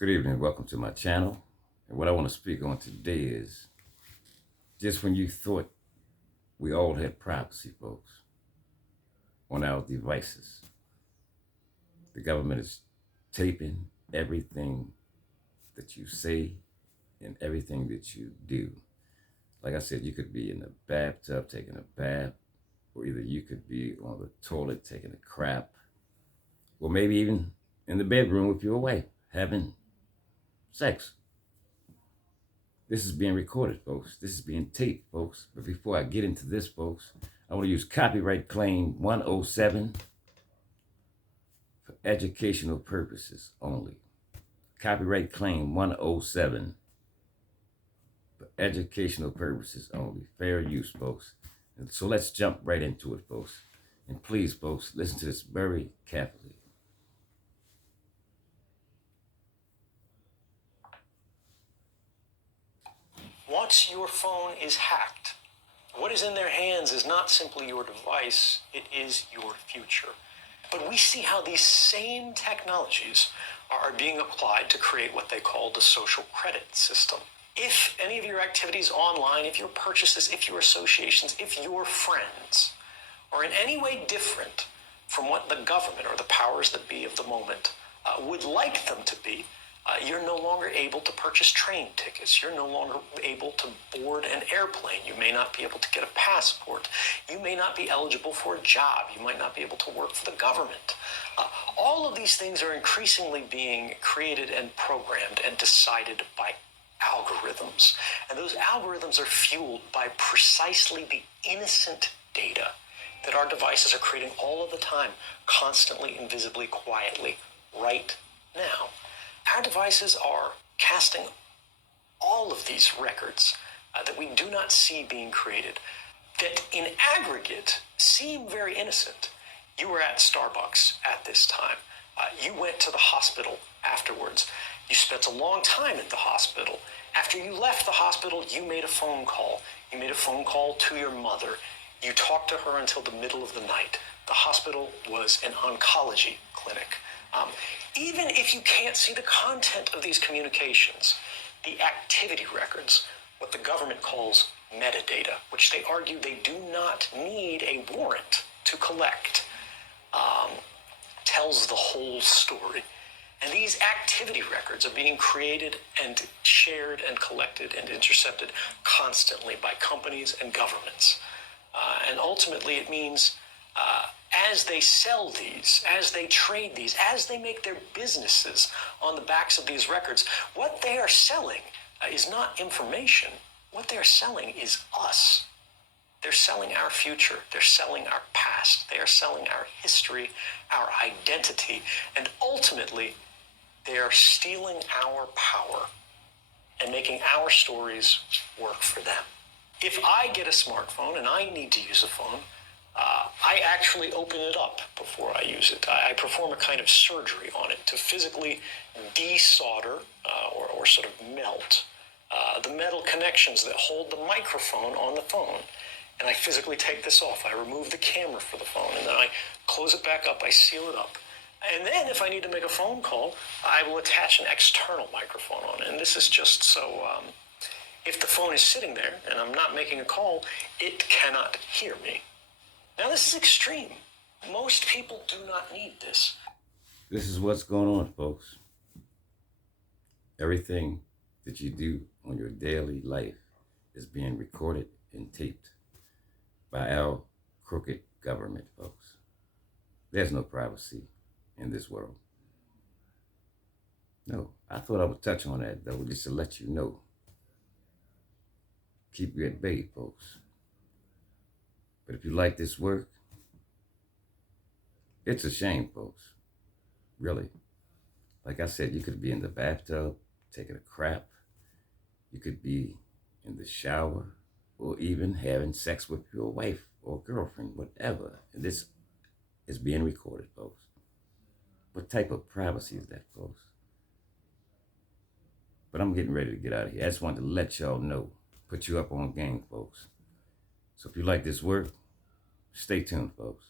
Good evening, welcome to my channel. And what I want to speak on today is just when you thought we all had privacy, folks, on our devices, the government is taping everything that you say and everything that you do. Like I said, you could be in the bathtub taking a bath, or either you could be on the toilet taking a crap, or maybe even in the bedroom with your wife having sex. This is being recorded, folks. This is being taped, folks. But before I get into this, folks, I want to use copyright claim 107 for educational purposes only. Copyright claim 107 for educational purposes only. Fair use, folks. And so let's jump right into it, folks. And please, folks, listen to this very carefully. Once your phone is hacked, what is in their hands is not simply your device, it is your future. But we see how these same technologies are being applied to create what they call the social credit system. If any of your activities online, if your purchases, if your associations, if your friends are in any way different from what the government or the powers that be of the moment would like them to be, you're no longer able to purchase train tickets. You're no longer able to board an airplane. You may not be able to get a passport. You may not be eligible for a job. You might not be able to work for the government. All of these things are increasingly being created and programmed and decided by algorithms. And those algorithms are fueled by precisely the innocent data that our devices are creating all of the time, constantly, invisibly, quietly, right now. Our devices are casting all of these records that we do not see being created, that in aggregate seem very innocent. You were at Starbucks at this time. You went to the hospital afterwards. You spent a long time at the hospital. After you left the hospital, you made a phone call. You made a phone call to your mother. You talked to her until the middle of the night. The hospital was an oncology clinic. Even if you can't see the content of these communications, the activity records, what the government calls metadata, which they argue they do not need a warrant to collect, tells the whole story. And these activity records are being created and shared and collected and intercepted constantly by companies and governments. And ultimately it means as they sell these, as they trade these, as they make their businesses on the backs of these records, what they are selling is not information. What they're selling is us. They're selling our future. They're selling our past. They are selling our history, our identity, and ultimately, they are stealing our power and making our stories work for them. If I get a smartphone and I need to use a phone, I actually open it up before I use it. I perform a kind of surgery on it to physically desolder or sort of melt the metal connections that hold the microphone on the phone. And I physically take this off. I remove the camera for the phone, and then I close it back up. I seal it up. And then if I need to make a phone call, I will attach an external microphone on it. And this is just so if the phone is sitting there and I'm not making a call, it cannot hear me. Now, this is extreme. Most people do not need this. This is what's going on, folks. Everything that you do on your daily life is being recorded and taped by our crooked government, folks. There's no privacy in this world. No, I thought I would touch on that, though, just to let you know. Keep you at bay, folks. But if you like this work, it's a shame, folks. Really. Like I said, you could be in the bathtub taking a crap. You could be in the shower or even having sex with your wife or girlfriend, whatever. And this is being recorded, folks. What type of privacy is that, folks? But I'm getting ready to get out of here. I just wanted to let y'all know, put you up on game, folks. So if you like this work, stay tuned, folks.